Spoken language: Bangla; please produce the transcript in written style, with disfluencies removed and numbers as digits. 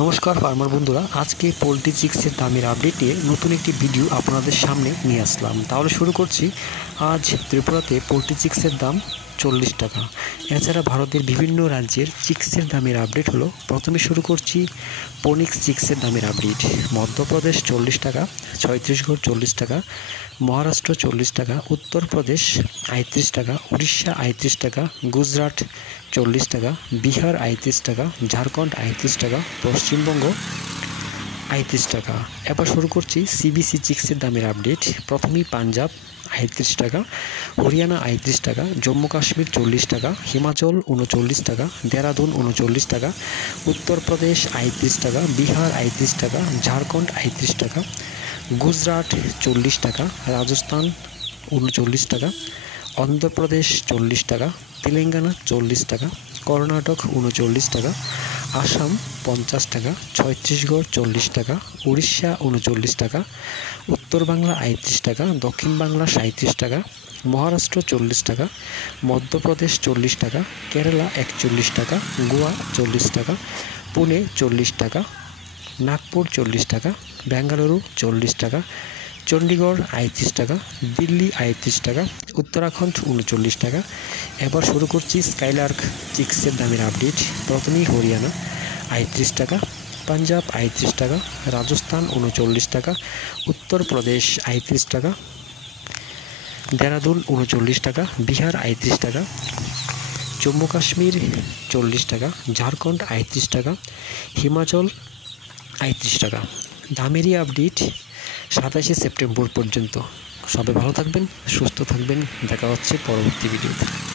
নমস্কার ফার্মার বন্ধুরা, আজকে পোলট্রি চিক্সের দামের আপডেট নিয়ে নতুন একটি ভিডিও আপনাদের সামনে নিয়ে আসলাম। তাহলে শুরু করছি। আজ ত্রিপুরাতে পোলট্রি চিক্সের দাম 40 টাকা। এছাড়া ভারতের বিভিন্ন রাজ্যের চিক্সের দামের আপডেট হলো। প্রথমে শুরু করছি পোনিক্স চিক্সের দামের আপডেট। মধ্যপ্রদেশ 40 টাকা, ছত্তিশগড় 40 টাকা, মহারাষ্ট্র 40 টাকা, উত্তরপ্রদেশ ৩৫ টাকা, উড়িষ্যা ৩৫ টাকা, গুজরাট 40 টাকা, বিহার ৩৫ টাকা, ঝাড়খণ্ড ৩৫ টাকা, পশ্চিমবঙ্গ ৩৫ টাকা। এবার শুরু করছি সিবিসি চিক্সের দামের আপডেট। প্রথমেই পাঞ্জাব ৩৫ টাকা, হরিয়ানা ৩৫ টাকা, জম্মু কাশ্মীর 40 টাকা, হিমাচল 39 টাকা, দেরাদুন 39 টাকা, উত্তরপ্রদেশ ৩৫ টাকা, বিহার ৩৫ টাকা, ঝাড়খণ্ড ৩৫ টাকা, গুজরাট 40 টাকা, রাজস্থান 39 টাকা, অন্ধ্রপ্রদেশ 40 টাকা, তেলেঙ্গানা 40 টাকা, কর্ণাটক 39 টাকা, আসাম 50 টাকা, ছত্তিশগড় 40 টাকা, উড়িষ্যা 39 টাকা, উত্তর বাংলা ৩৫ টাকা, দক্ষিণ বাংলা 37 টাকা, মহারাষ্ট্র 40 টাকা, মধ্যপ্রদেশ 40 টাকা, কেরালা 41 টাকা, গোয়া 40 টাকা, পুনে 40 টাকা, নাগপুর 40 টাকা, বেঙ্গালুরু 40 টাকা, চণ্ডীগড় ৩৫ টাকা, দিল্লি ৩৫ টাকা, উত্তরাখণ্ড 39 টাকা। এবার শুরু করছি স্কাইলার্ক চিক্সের দামের আপডেট। প্রথমেই হরিয়ানা ৩৫ টাকা, পাঞ্জাব ৩৫ টাকা, রাজস্থান 39 টাকা, উত্তরপ্রদেশ ৩৫ টাকা, দেরাদুন 39 টাকা, বিহার ৩৫ টাকা, জম্মু কাশ্মীর 40 টাকা, ঝাড়খণ্ড ৩৫ টাকা, হিমাচল ৩৫ টাকা। দামেরই আপডেট ২৭শে সেপ্টেম্বর পর্যন্ত। সবাই ভালো থাকবেন, সুস্থ থাকবেন। দেখা হচ্ছে পরবর্তী ভিডিওতে।